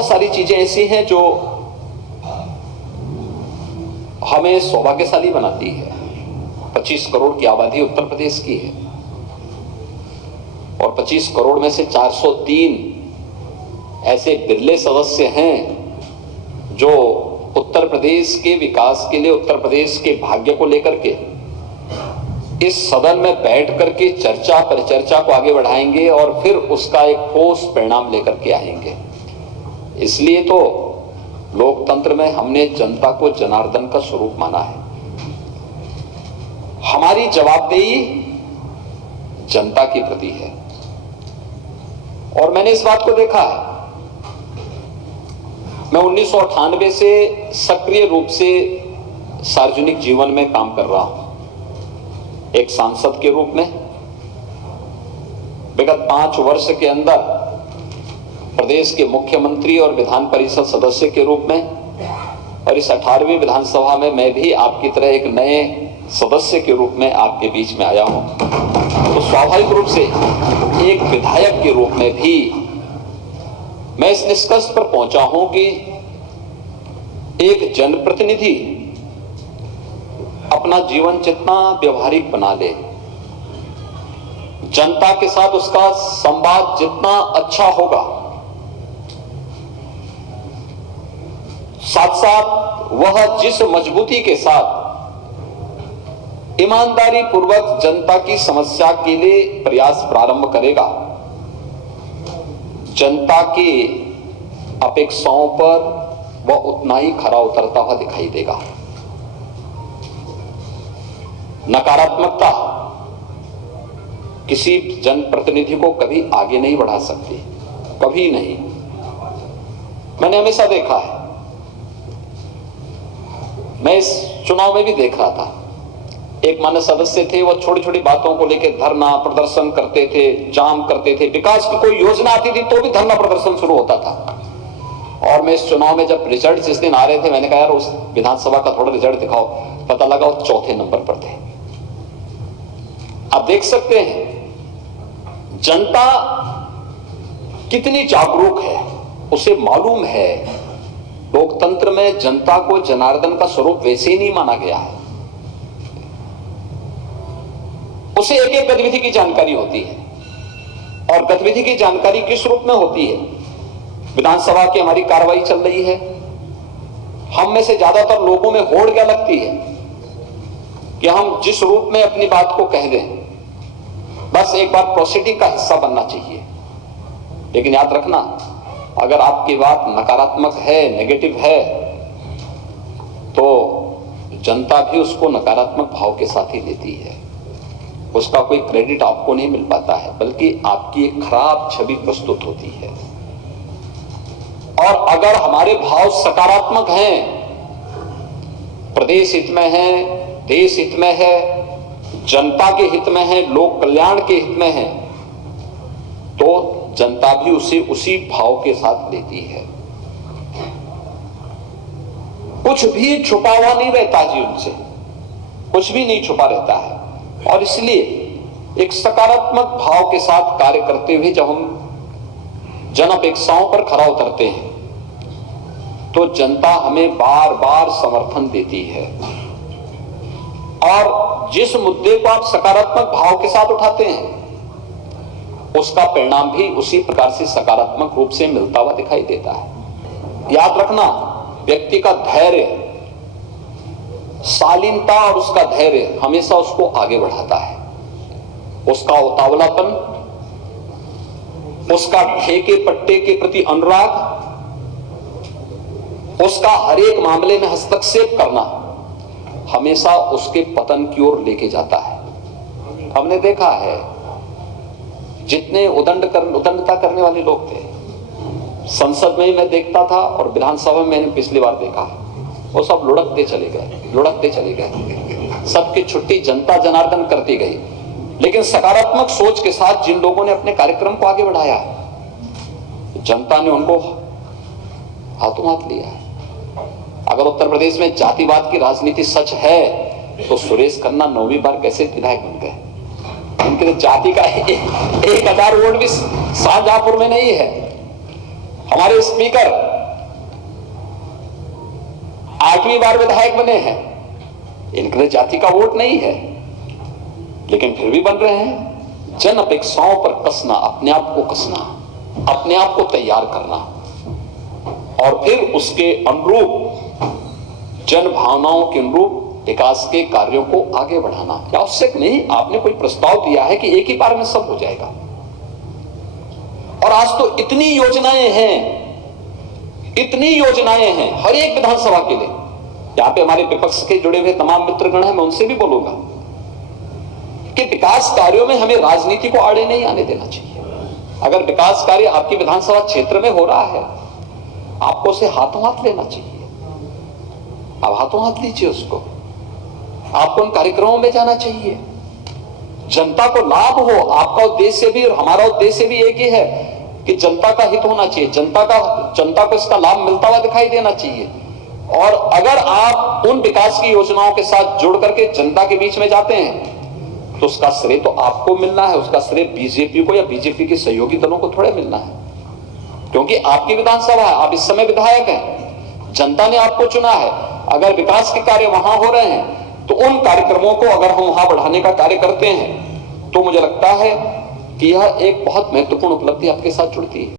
बहुत सारी चीजें ऐसी हैं जो हमें सौभाग्यशाली बनाती है। 25 करोड़ की आबादी उत्तर प्रदेश की है और 25 करोड़ में से 403 ऐसे बिरले सदस्य हैं जो उत्तर प्रदेश के विकास के लिए, उत्तर प्रदेश के भाग्य को लेकर के इस सदन में बैठ करके चर्चा परिचर्चा को आगे बढ़ाएंगे और फिर उसका एक ठोस परिणाम लेकर के आएंगे। इसलिए तो लोकतंत्र में हमने जनता को जनार्दन का स्वरूप माना है। हमारी जवाबदेही जनता के प्रति है और मैंने इस बात को देखा है। मैं 1998 से सक्रिय रूप से सार्वजनिक जीवन में काम कर रहा हूं, एक सांसद के रूप में। विगत 5 वर्ष के अंदर प्रदेश के मुख्यमंत्री और विधान परिषद सदस्य के रूप में, और इस 18वीं विधानसभा में मैं भी आपकी तरह एक नए सदस्य के रूप में आपके बीच में आया हूं। तो स्वाभाविक रूप से एक विधायक के रूप में भी मैं इस निष्कर्ष पर पहुंचा हूं कि एक जनप्रतिनिधि अपना जीवन जितना व्यवहारिक बना ले, जनता के साथ उसका संवाद जितना अच्छा होगा, साथ साथ वह जिस मजबूती के साथ ईमानदारी पूर्वक जनता की समस्या के लिए प्रयास प्रारंभ करेगा, जनता की अपेक्षाओं पर वह उतना ही खरा उतरता हुआ दिखाई देगा। नकारात्मकता किसी जनप्रतिनिधि को कभी आगे नहीं बढ़ा सकती, कभी नहीं। मैंने हमेशा देखा है, मैं इस चुनाव में भी देख रहा था, एक मान्य सदस्य थे, वो छोटी छोटी बातों को लेकर धरना प्रदर्शन करते थे, जाम करते थे। विकास की कोई योजना आती थी तो भी धरना प्रदर्शन शुरू होता था। और मैं इस चुनाव में जब रिजल्ट जिस दिन आ रहे थे, मैंने कहा यार उस विधानसभा का थोड़ा रिजल्ट दिखाओ। पता लगा वो 4थे नंबर पर थे। आप देख सकते हैं जनता कितनी जागरूक है, उसे मालूम है लोकतंत्र में जनता को जनार्दन का स्वरूप वैसे ही नहीं माना गया है। उसे एक एक गतिविधि की जानकारी होती है और गतिविधि की जानकारी किस रूप में होती है। विधानसभा की हमारी कार्रवाई चल रही है, हम में से ज्यादातर लोगों में होड़ क्या लगती है कि हम जिस रूप में अपनी बात को कह दें, बस एक बार प्रोसीडिंग का हिस्सा बनना चाहिए। लेकिन याद रखना, अगर आपकी बात नकारात्मक है, नेगेटिव है, तो जनता भी उसको नकारात्मक भाव के साथ ही लेती है। उसका कोई क्रेडिट आपको नहीं मिल पाता है, बल्कि आपकी एक खराब छवि प्रस्तुत होती है। और अगर हमारे भाव सकारात्मक हैं, प्रदेश हित में है, देश हित में है, जनता के हित में है, लोक कल्याण के हित में है, तो जनता भी उसे उसी भाव के साथ लेती है। कुछ भी छुपा हुआ नहीं रहता जी, उनसे कुछ भी नहीं छुपा रहता है। और इसलिए एक सकारात्मक भाव के साथ कार्य करते हुए जब हम जन अपेक्षाओं पर खरा उतरते हैं, तो जनता हमें बार बार समर्थन देती है। और जिस मुद्दे को आप सकारात्मक भाव के साथ उठाते हैं, उसका परिणाम भी उसी प्रकार से सकारात्मक रूप से मिलता हुआ दिखाई देता है। याद रखना, व्यक्ति का धैर्य, शालीनता और उसका धैर्य हमेशा उसको आगे बढ़ाता है। उसका उतावलापन, उसका ठेके पट्टे के प्रति अनुराग, उसका हर एक मामले में हस्तक्षेप करना हमेशा उसके पतन की ओर लेके जाता है। हमने देखा है, जितने उदंडता करने वाले लोग थे, संसद में ही मैं देखता था और विधानसभा में मैंने पिछली बार देखा, वो सब लुढ़कते चले गए। सबकी छुट्टी जनता जनार्दन करती गई। लेकिन सकारात्मक सोच के साथ जिन लोगों ने अपने कार्यक्रम को आगे बढ़ाया, जनता ने उनको हाथों हाथ लिया है। अगर उत्तर प्रदेश में जातिवाद की राजनीति सच है, तो सुरेश खन्ना 9वीं बार कैसे विधायक बन गए? उनके लिए जाति का 1000 वोट भी शाहजहांपुर में नहीं है। हमारे स्पीकर 8वीं बार विधायक बने हैं, इनके लिए जाति का वोट नहीं है, लेकिन फिर भी बन रहे हैं। जन अपेक्षाओं पर कसना, अपने आप को कसना, अपने आप को तैयार करना और फिर उसके अनुरूप जन भावनाओं के अनुरूप विकास के कार्यों को आगे बढ़ाना। आवश्यक नहीं, आपने कोई प्रस्ताव दिया है कि एक ही बार में सब हो जाएगा। और आज तो इतनी योजनाएं हैं हर एक विधानसभा के लिए। यहां पे हमारे विपक्ष के जुड़े हुए तमाम मित्रगण हैं, मैं उनसे भी बोलूंगा कि विकास कार्यों में हमें राजनीति को आड़े नहीं आने देना चाहिए। अगर विकास कार्य आपकी विधानसभा क्षेत्र में हो रहा है, आपको उसे हाथों हाथ लेना चाहिए। आप हाथों हाथ लीजिए उसको, आपको उन कार्यक्रमों में जाना चाहिए, जनता को लाभ हो। आपका उद्देश्य भी और हमारा उद्देश्य भी एक ही है कि जनता का हित होना चाहिए, जनता को इसका लाभ मिलता हुआ दिखाई देना चाहिए। और अगर आप उन विकास की योजनाओं के साथ जुड़ करके जनता के बीच में जाते हैं तो उसका श्रेय तो आपको मिलना है, उसका श्रेय बीजेपी को या बीजेपी के सहयोगी दलों को थोड़े मिलना है, क्योंकि आपकी विधानसभा है, आप इस समय विधायक हैं, जनता ने आपको चुना है। अगर विकास के कार्य वहां हो रहे हैं तो उन कार्यक्रमों को अगर हम वहां बढ़ाने का कार्य करते हैं तो मुझे लगता है कि यह एक बहुत महत्वपूर्ण उपलब्धि आपके साथ जुड़ती है।